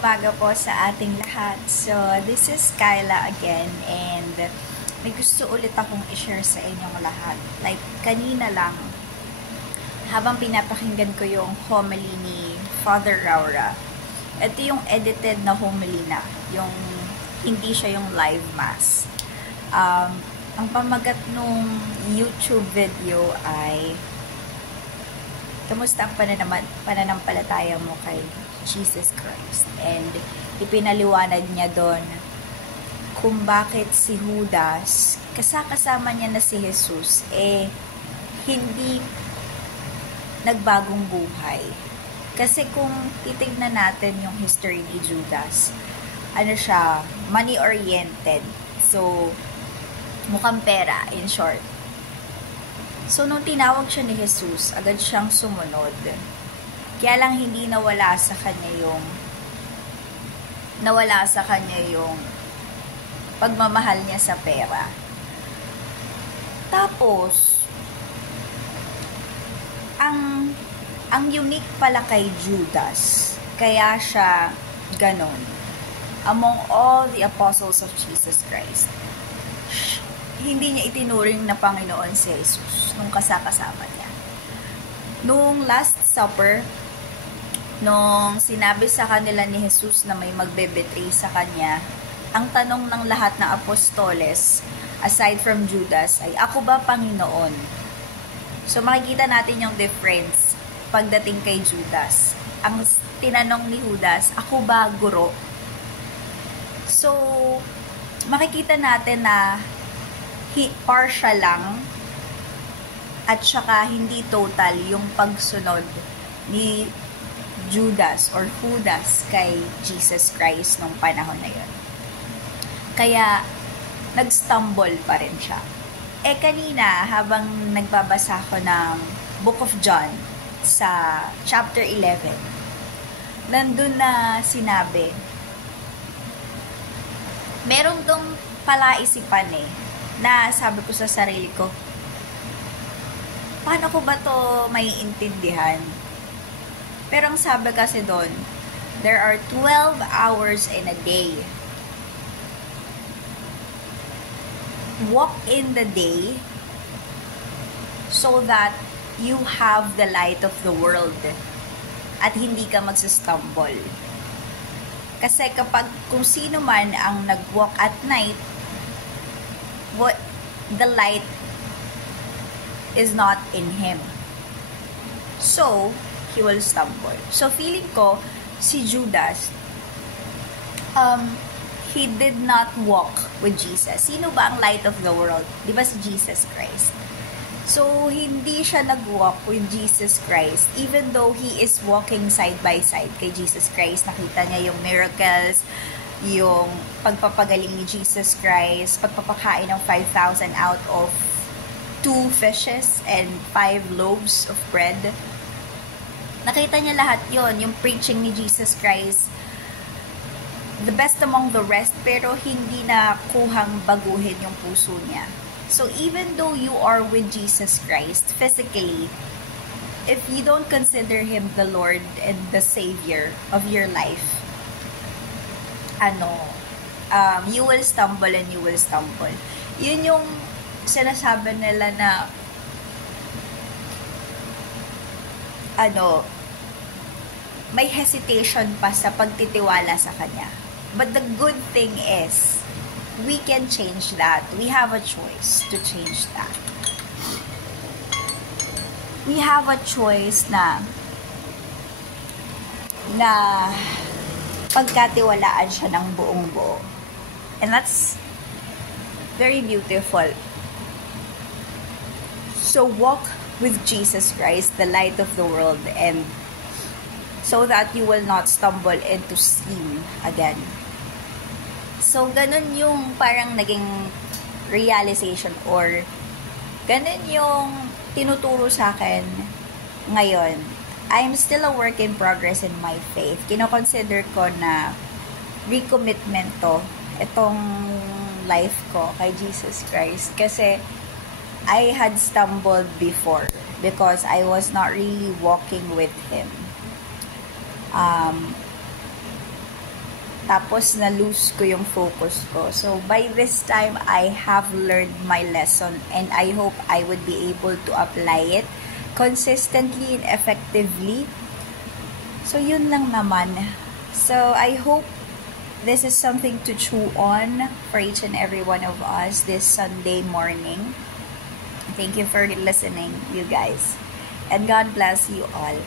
umaga po sa ating lahat. So, this is Kyla again and may gusto ulit akong i-share sa inyong lahat. Like, kanina lang, habang pinapakinggan ko yung homily ni Father Raura, ito yung edited na homily na, yung hindi siya yung live mass. Ang pamagat nung YouTube video ay kamusta ang pananampalataya mo kay Jesus Christ? And ipinaliwanag niya doon kung bakit si Judas, kasama niya na si Jesus, hindi nagbagong buhay. Kasi kung titignan natin yung history ni Judas, siya, money-oriented. So, mukhang pera, in short. So, nung tinawag siya ni Jesus, agad siyang sumunod. Kaya lang hindi nawala sa kanya yung pagmamahal niya sa pera. Tapos, ang unique pala kay Judas, kaya siya ganon. Among all the apostles of Jesus Christ, hindi niya itinuring na Panginoon si Jesus nung kasama niya. Nung Last Supper, nung sinabi sa kanila ni Jesus na may magbe-betray sa kanya, ang tanong ng lahat ng apostoles, aside from Judas, ay, ako ba Panginoon? So makikita natin yung difference pagdating kay Judas. Ang tinanong ni Judas, ako ba guro? So, makikita natin na partial lang at saka hindi total yung pagsunod ni Judas or Judas kay Jesus Christ nung panahon na yun. Kaya nag-stumble pa rin siya. Kanina habang nagbabasa ko ng Book of John sa chapter 11, nandun na sinabi, meron dong palaisipan na sabi ko sa sarili ko, paano ko ba to maiintindihan? Pero ang sabi kasi doon, there are 12 hours in a day. Walk in the day so that you have the light of the world at hindi ka magsastumble. Kasi kung sino man ang nag-walk at night, the light is not in him. So, he will stumble. So, feeling ko, si Judas, he did not walk with Jesus. Sino ba ang light of the world? Di ba si Jesus Christ? So, hindi siya nag-walk with Jesus Christ, even though he is walking side by side kay Jesus Christ. Nakita niya yung miracles, yung pagpapagaling ni Jesus Christ, pagpapakain ng 5,000 out of 2 fishes and 5 loaves of bread. Nakita niya lahat yon, yung preaching ni Jesus Christ, the best among the rest, pero hindi na kuhang baguhin yung puso niya. So even though you are with Jesus Christ physically, if you don't consider Him the Lord and the Savior of your life, you will stumble and you will stumble. Yun yung sinasabi nila na may hesitation pa sa pagtitiwala sa Kanya. But the good thing is, we can change that. We have a choice to change that. We have a choice na pagkatiwalaan siya ng buong buo. And that's very beautiful. So walk with Jesus Christ, the light of the world, and so that you will not stumble into sin again. So ganun yung parang naging realization or ganun yung tinuturo sa akin ngayon. I'm still a work in progress in my faith. Kino-consider ko na recommitment to, itong life ko kay Jesus Christ. Kasi I had stumbled before because I was not really walking with Him. Tapos na-lose ko yung focus ko. So by this time, I have learned my lesson and I hope I would be able to apply it consistently and effectively. So yun lang naman. So I hope this is something to chew on for each and every one of us this Sunday morning. Thank you for listening, you guys. And God bless you all.